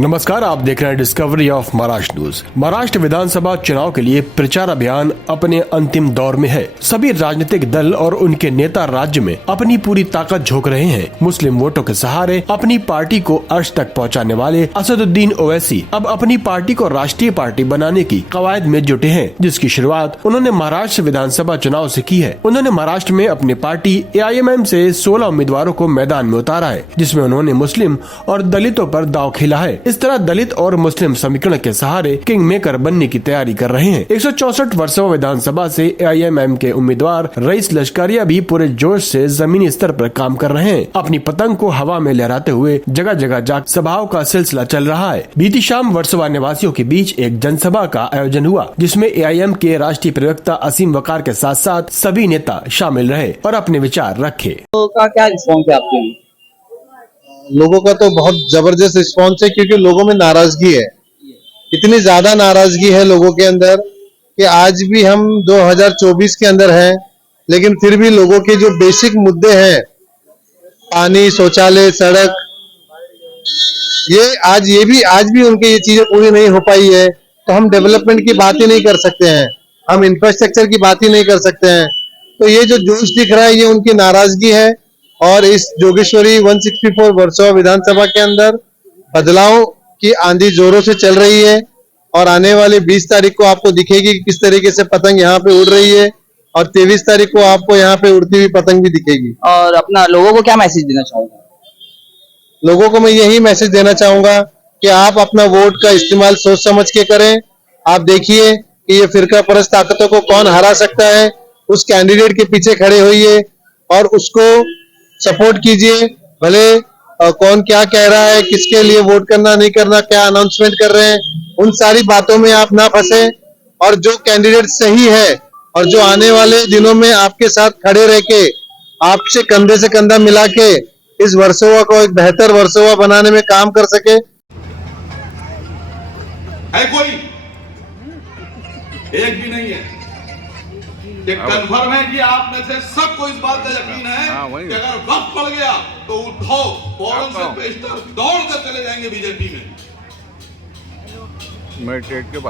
नमस्कार, आप देख रहे हैं discovery of Maharashtra news. Maharashtra विधानसभा चुनाव के लिए प्रचार अभियान अपने अंतिम दौर में है। सभी राजनीतिक दल और उनके नेता राज्य में अपनी पूरी ताकत झोंक रहे हैं। मुस्लिम वोटों के सहारे अपनी पार्टी को अर्श तक पहुंचाने वाले असदुद्दीन ओवैसी अब अपनी पार्टी को राष्ट्रीय पार्टी बनाने की कवायद में जुटे हैं, जिसकी शुरुआत उन्होंने महाराष्ट्र विधानसभा चुनाव से की है। उन्होंने महाराष्ट्र में अपनी पार्टी AIMM से 16 उम्मीदवारों को मैदान में उतारा है, जिसमें उन्होंने मुस्लिम और दलितों पर दांव खेला है। इस तरह दलित और मुस्लिम समीकरण के सहारे किंग मेकर बनने की तैयारी कर रहे हैं। 164 वर्षों विधानसभा से AIMM के उम्मीदवार रईस लश्करिया भी पूरे जोश से जमीनी स्तर पर काम कर रहे हैं। अपनी पतंग को हवा में लहराते हुए जगह जगह जा सभाओं का सिलसिला चल रहा है। बीती शाम वर्सोवा निवासियों के बीच एक जनसभा का आयोजन हुआ, जिसमें AIM के राष्ट्रीय प्रवक्ता असीम वकार के साथ साथ सभी नेता शामिल रहे और अपने विचार रखे। क्या रिस्पॉन्स है आपके? लोगों का तो बहुत जबरदस्त रिस्पॉन्स है, क्योंकि लोगों में नाराजगी है। इतनी ज्यादा नाराजगी है लोगों के अंदर कि आज भी हम 2024 के अंदर हैं, लेकिन फिर भी लोगों के जो बेसिक मुद्दे हैं, पानी, शौचालय, सड़क, ये आज भी उनके ये चीजें पूरी नहीं हो पाई है। तो हम डेवलपमेंट की बात ही नहीं कर सकते हैं, हम इंफ्रास्ट्रक्चर की बात ही नहीं कर सकते हैं। तो ये जो जोश दिख रहा है, ये उनकी नाराजगी है। और इस जोगेश्वरी 164 वर्सोवा विधानसभा के अंदर बदलाव की आंधी जोरों से चल रही है और आने वाली 20 तारीख को आपको दिखेगी कि किस तरीके से पतंग यहाँ पे उड़ रही है, और 23 तारीख को आपको यहाँ पे उड़ती हुई पतंग भी दिखेगी। और अपना लोगों को क्या मैसेज देना चाहूंगा? लोगों को मैं यही मैसेज देना चाहूंगा कि आप अपना वोट का इस्तेमाल सोच समझ के करें। आप देखिए कि ये फिरका परस्त ताकतों को कौन हरा सकता है, उस कैंडिडेट के पीछे खड़े होइए और उसको सपोर्ट कीजिए। भले कौन क्या कह रहा है, किसके लिए वोट करना नहीं करना, क्या अनाउंसमेंट कर रहे हैं, उन सारी बातों में आप ना फंसे। और जो कैंडिडेट सही है और जो आने वाले दिनों में आपके साथ खड़े रह के आपसे कंधे से कंधा मिला के इस वर्सोवा को एक बेहतर वर्सोवा बनाने में काम कर सके। है कोई एक भी नहीं है। कंफर्म है कि आप में से सबको इस बात का यकीन है कि अगर वक्त पड़ गया तो उद्धव फौरन से पेशतर दौड़ कर चले जाएंगे बीजेपी में।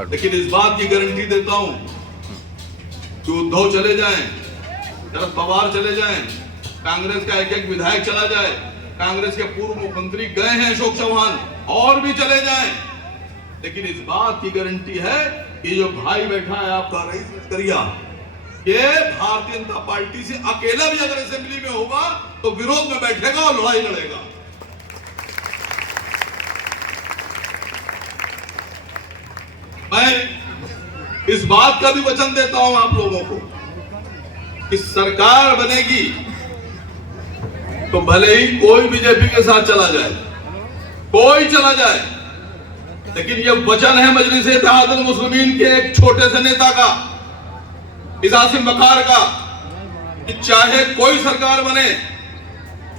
लेकिन इस बात की गारंटी देता हूं कि उद्धव चले जाएं, शरद पवार चले जाएं, कांग्रेस का एक एक विधायक चला जाए, कांग्रेस के पूर्व मुख्यमंत्री गए हैं अशोक चौहान, और भी चले जाएं, लेकिन इस बात की गारंटी है कि जो भाई बैठा है आपका रईस लश्करिया, ये भारतीय जनता पार्टी से अकेला भी अगर असेंबली में होगा तो विरोध में बैठेगा और लड़ाई लड़ेगा। मैं इस बात का भी वचन देता हूं आप लोगों को कि सरकार बनेगी तो भले ही कोई बीजेपी के साथ चला जाए, कोई चला जाए, लेकिन यह वचन है मजलिस इत्तेहादुल मुस्लिमीन के एक छोटे से नेता का, इस आसिम वकार का, कि चाहे कोई सरकार बने,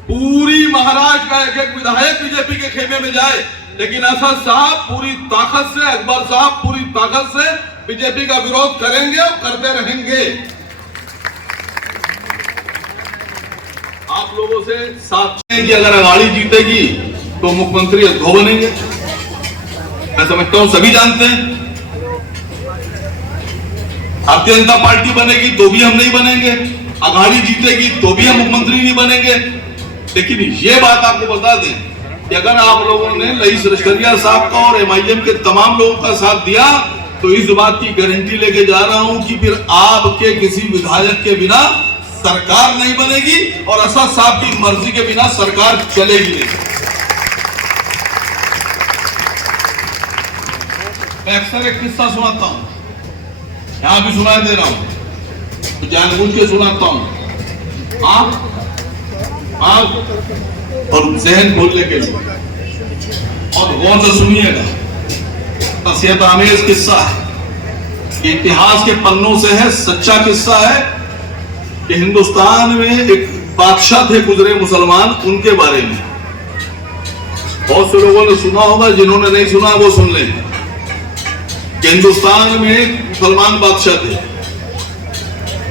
पूरी महाराष्ट्र का एक एक विधायक बीजेपी के खेमे में जाए, लेकिन असद साहब पूरी ताकत से, अकबर साहब पूरी ताकत से बीजेपी का विरोध करेंगे और करते रहेंगे। आप लोगों से साथ कि अगर अगाड़ी जीतेगी तो मुख्यमंत्री उद्धव बनेंगे। मैं समझता हूं सभी जानते हैं। भारतीय जनता पार्टी बनेगी तो भी हम नहीं बनेंगे, अघाड़ी जीतेगी तो भी हम मुख्यमंत्री नहीं बनेंगे। लेकिन ये बात आपको बता दें कि अगर आप लोगों ने रईस लश्करिया साहब का और MIM के तमाम लोगों का साथ दिया तो इस बात की गारंटी लेके जा रहा हूं कि फिर आपके किसी विधायक के बिना सरकार नहीं बनेगी और असद साहब की मर्जी के बिना सरकार चलेगी नहीं। मैं अक्सर एक किस्सा सुनाता हूं, यहां भी सुनाई दे रहा हूं, तो जानबूझ के सुनाता हूं, आप और जहन खोलने के लिए, और गौर से सुनिएगा। नसीहत आमेज किस्सा है, इतिहास के पन्नों से है, सच्चा किस्सा है कि हिंदुस्तान में एक बादशाह थे गुजरे मुसलमान, उनके बारे में बहुत से लोगों ने सुना होगा, जिन्होंने नहीं सुना वो सुन लें। हिंदुस्तान में मुसलमान बादशाह थे,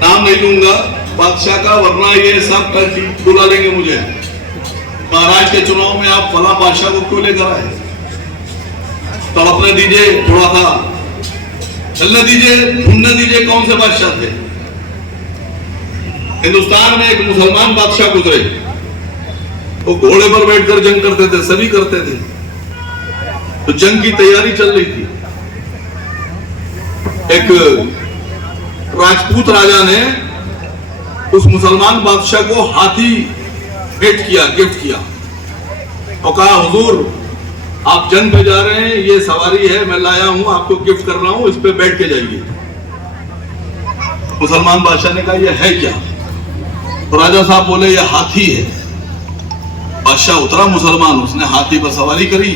नाम नहीं लूंगा बादशाह का, वरना ये सब कल बुला लेंगे मुझे। महाराष्ट्र के चुनाव में आप फला बादशाह को क्यों लेकर आए? घूमने दीजिए, थोड़ा सा चलने दीजिए, ढूंढने दीजिए कौन से बादशाह थे। हिंदुस्तान में एक मुसलमान बादशाह गुजरे, वो घोड़े पर बैठकर जंग करते थे, सभी करते थे। तो जंग की तैयारी चल रही थी। एक राजपूत राजा ने उस मुसलमान बादशाह को हाथी भेंट किया, गिफ्ट किया, और कहा हुजूर आप जंग पे जा रहे हैं, ये सवारी है मैं लाया हूं, आपको गिफ्ट कर रहा हूं, इस पे बैठ के जाइए। मुसलमान बादशाह ने कहा ये है क्या? तो राजा साहब बोले ये हाथी है। बादशाह उतरा मुसलमान, उसने हाथी पर सवारी करी,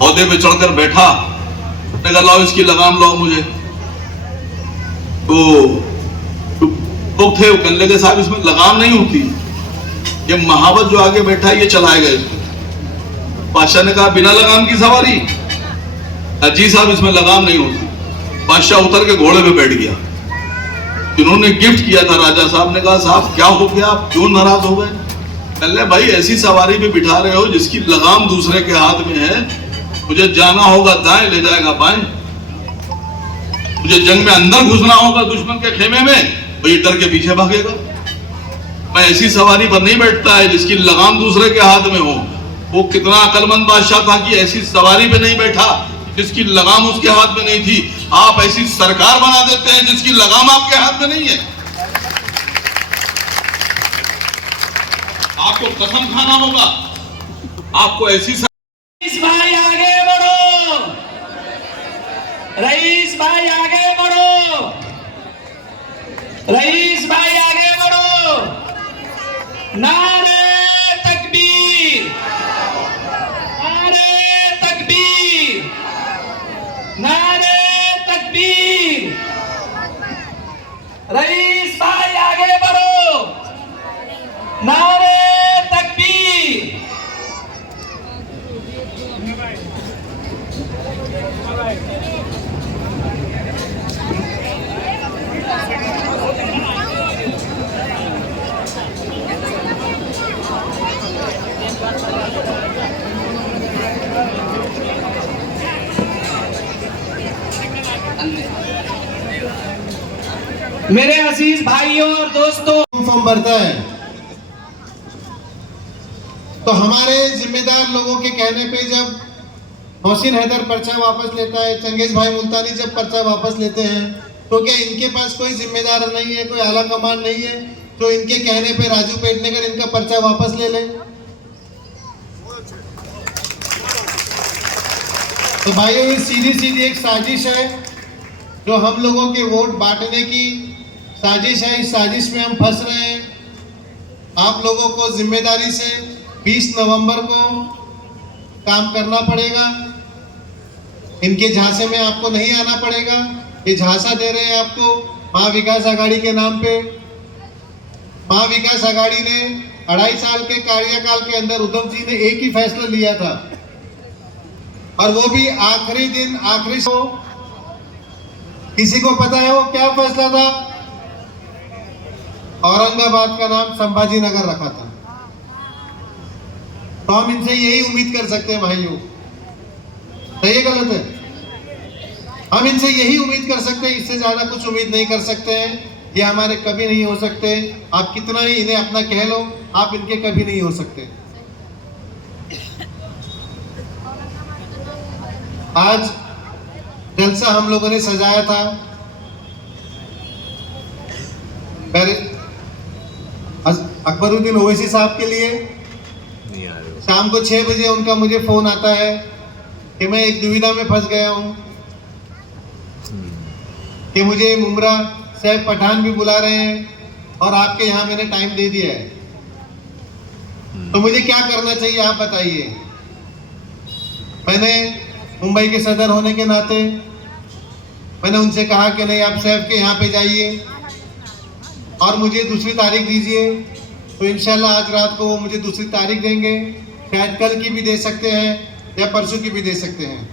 औहदे पे चढ़कर बैठा, उसने कहा लाओ इसकी लगाम लाओ मुझे। तो थे वो कहने लगे साहब इसमें लगाम नहीं होती, ये महावत जो आगे बैठा है ये चलाएगा इसको। बादशाह ने कहा बिना लगाम की सवारी? जी साहब इसमें लगाम नहीं होती। बादशाह उतर के घोड़े पे बैठ गया। जिन्होंने गिफ्ट किया था राजा साहब ने कहा साहब क्या हो गया, आप क्यों नाराज हो गए? कहले भाई ऐसी सवारी पे बिठा रहे हो जिसकी लगाम दूसरे के हाथ में है, मुझे जाना होगा दाएं ले जाएगा बाएं, मुझे जंग में अंदर घुसना होगा दुश्मन के खेमे में, तो ये डर के पीछे भागेगा। मैं ऐसी सवारी पर नहीं बैठता है जिसकी लगाम दूसरे के हाथ में हो। वो कितना अकलमंद बादशाह था कि ऐसी सवारी पे नहीं बैठा जिसकी लगाम उसके हाथ में नहीं थी। आप ऐसी सरकार बना देते हैं जिसकी लगाम आपके हाथ में नहीं है। आपको कसम खाना होगा, आपको ऐसी रईस भाई आगे बढ़ो, रईस भाई आगे बढ़ो, रईस भाई आगे बढ़ो। नारे तकबीर, नारे तकबीर, नारे तकबीर। रईस भाई आगे बढ़ो, नारे तकबीर। मेरे अजीज भाइयों और दोस्तों, फॉर्म भरता है तो हमारे जिम्मेदार लोगों के कहने पे जब मोहसिन हैदर पर्चा वापस लेता है, चंगेज भाई मुल्तानी जब पर्चा वापस लेते हैं, तो क्या इनके पास कोई जिम्मेदार नहीं है, कोई आला कमान नहीं है तो इनके कहने पे राजू पेडनेकर इनका पर्चा वापस ले ले? तो भाइयों ये सीधी सीधी एक साजिश है जो हम लोगों के वोट बांटने की साजिश है। इस साजिश में हम फंस रहे हैं। आप लोगों को जिम्मेदारी से 20 नवंबर को काम करना पड़ेगा। इनके झांसे में आपको नहीं आना पड़ेगा। ये झांसा दे रहे हैं आपको महाविकास आघाड़ी के नाम पे। महाविकास आघाड़ी ने 2.5 साल के कार्यकाल के अंदर उद्धव जी ने एक ही फैसला लिया था, और वो भी आखिरी दिन आखिरी को। किसी को पता है वो क्या फैसला था? औरंगाबाद का नाम संभाजी नगर रखा था। तो हम इनसे यही उम्मीद कर सकते हैं भाइयों, सही है गलत है? हम इनसे यही उम्मीद कर सकते हैं, इससे ज्यादा कुछ उम्मीद नहीं कर सकते हैं। ये हमारे कभी नहीं हो सकते। आप कितना ही इन्हें अपना कह लो, आप इनके कभी नहीं हो सकते। आज जलसा हम लोगों ने सजाया था अकबरुद्दीन ओवैसी साहब के लिए। शाम को 6 बजे उनका मुझे फोन आता है कि मैं एक दुविधा में फंस गया हूं, कि मुझे मुमरा सैफ पठान भी बुला रहे हैं और आपके यहाँ मैंने टाइम दे दिया है, तो मुझे क्या करना चाहिए आप बताइए। मैंने मुंबई के सदर होने के नाते मैंने उनसे कहा कि नहीं, आप सैफ के यहाँ पे जाइए और मुझे दूसरी तारीख दीजिए। तो इंशाल्लाह आज रात को वो मुझे दूसरी तारीख देंगे, शायद कल की भी दे सकते हैं या परसों की भी दे सकते हैं।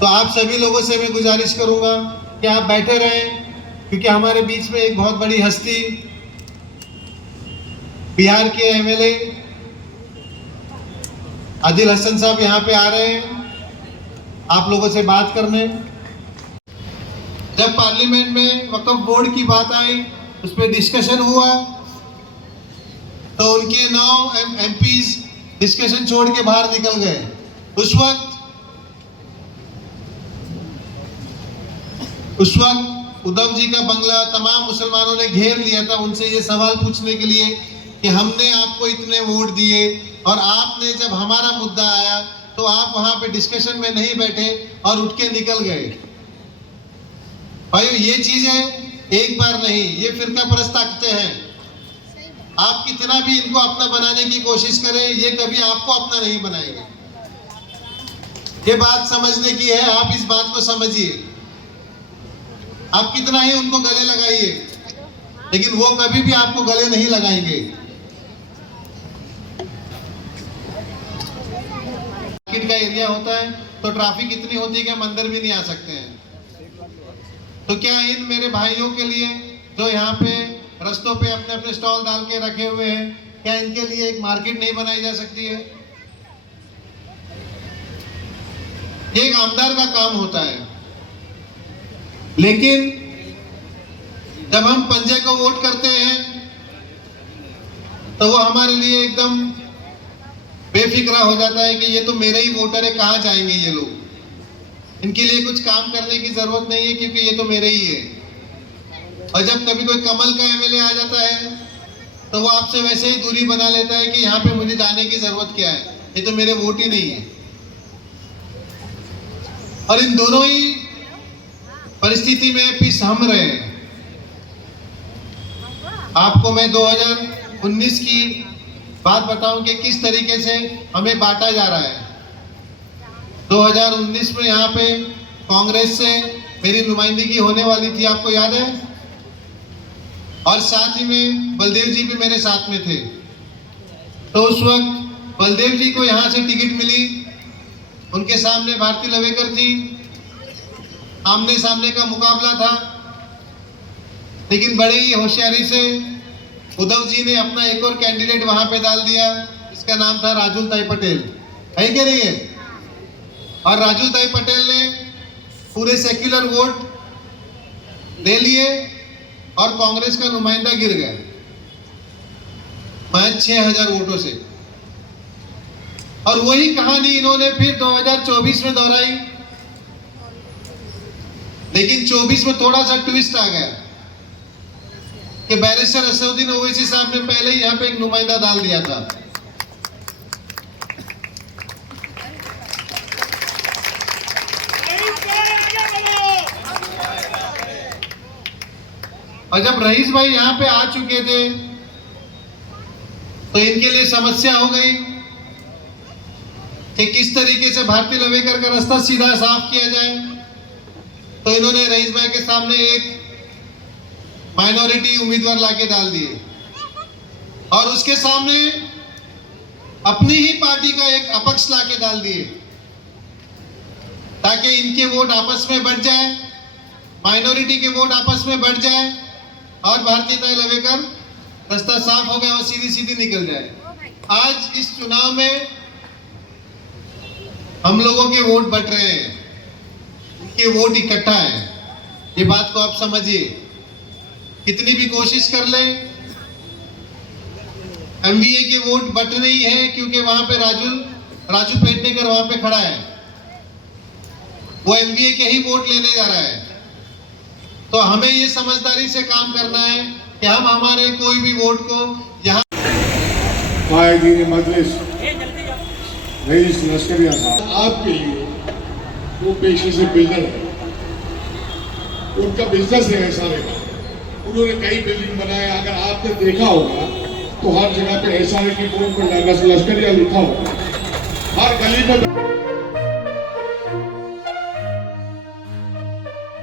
तो आप सभी लोगों से मैं गुजारिश करूंगा कि आप बैठे रहें, क्योंकि हमारे बीच में एक बहुत बड़ी हस्ती बिहार के एमएलए आदिल हसन साहब यहाँ पे आ रहे हैं आप लोगों से बात करने। जब पार्लियामेंट में वक्फ बोर्ड की बात आई, उस पर डिस्कशन हुआ, तो उनके 9 एमपीज डिस्कशन छोड़ के बाहर निकल गए। उस वक्त उद्धव जी का बंगला तमाम मुसलमानों ने घेर लिया था उनसे ये सवाल पूछने के लिए कि हमने आपको इतने वोट दिए और आपने जब हमारा मुद्दा आया तो आप वहां पे डिस्कशन में नहीं बैठे और उठ के निकल गए। भाई ये चीजें एक बार नहीं, ये फिरका परस्त ताकतें हैं। आप कितना भी इनको अपना बनाने की कोशिश करें, ये कभी आपको अपना नहीं बनाएंगे। ये बात समझने की है, आप इस बात को समझिए। आप कितना ही उनको गले लगाइए, लेकिन वो कभी भी आपको गले नहीं लगाएंगे। मार्केट का एरिया होता है तो ट्रैफिक इतनी होती है कि हम अंदर भी नहीं आ सकते हैं। तो क्या इन मेरे भाइयों के लिए जो यहाँ पे रस्तों पे अपने अपने स्टॉल डाल के रखे हुए हैं, क्या इनके लिए एक मार्केट नहीं बनाई जा सकती है? ये एक आमदार का काम होता है। लेकिन जब हम पंजे को वोट करते हैं तो वो हमारे लिए एकदम बेफिक्रा हो जाता है कि ये तो मेरे ही वोटर है, कहाँ जाएंगे ये लोग, इनके लिए कुछ काम करने की जरूरत नहीं है क्योंकि ये तो मेरे ही है। और जब कभी कोई कमल का एमएलए आ जाता है तो वो आपसे वैसे ही दूरी बना लेता है कि यहाँ पे मुझे जाने की जरूरत क्या है, ये तो मेरे वोट ही नहीं है। और इन दोनों ही परिस्थिति में पिस हम रहे हैं। आपको मैं 2019 की बात बताऊं कि किस तरीके से हमें बांटा जा रहा है। 2019 में यहाँ पे कांग्रेस से मेरी नुमाइंदगी होने वाली थी, आपको याद है? और साथ ही में बलदेव जी भी मेरे साथ में थे। तो उस वक्त बलदेव जी को यहाँ से टिकट मिली, उनके सामने भारती लवेकर थी, आमने सामने का मुकाबला था। लेकिन बड़ी ही होशियारी से उद्धव जी ने अपना एक और कैंडिडेट वहां पे डाल दिया, इसका नाम था राजुलताई पटेल, है कि नहीं है? और राजुलताई पटेल ने पूरे सेक्युलर वोट ले लिए और कांग्रेस का नुमाइंदा गिर गया महज 6000 वोटों से। और वही कहानी इन्होंने फिर 2024 में दोहराई। लेकिन 24 में थोड़ा सा ट्विस्ट आ गया कि बैरिस्टर असदुद्दीन ओवैसी साहब ने पहले ही यहाँ पे एक नुमाइंदा डाल दिया था। और जब रईस भाई यहाँ पे आ चुके थे तो इनके लिए समस्या हो गई कि किस तरीके से भारती लवेकर का रास्ता सीधा साफ किया जाए। तो इन्होंने रईस भाई के सामने एक माइनॉरिटी उम्मीदवार लाके डाल दिए और उसके सामने अपनी ही पार्टी का एक अपक्ष लाके डाल दिए ताकि इनके वोट आपस में बढ़ जाए, माइनॉरिटी के वोट आपस में बढ़ जाए और भारतीय लवेकर रास्ता साफ हो गया और सीधी सीधी निकल जाए। आज इस चुनाव में हम लोगों के वोट बढ़ रहे हैं, इनके वोट इकट्ठा है, ये बात को आप समझिए। कितनी भी कोशिश कर ले, एमवीए के वोट बट नहीं है क्योंकि वहां पे राजू पेटनेकर वहां पे खड़ा है, वो एमवीए के ही वोट लेने जा रहा है। तो हमें ये समझदारी से काम करना है कि हम हमारे कोई भी वोट को यहाँ मजलिस रईस लश्करिया साहब आपके लिए वो पेशे से बिल्डर है, उनका बिजनेस है एसआरए का, उन्होंने कई बिल्डिंग बनाए। अगर आपने देखा होगा तो हर जगह पे एसआरए की बोर्ड पर लश्करिया लिखा होगा, हर गली में।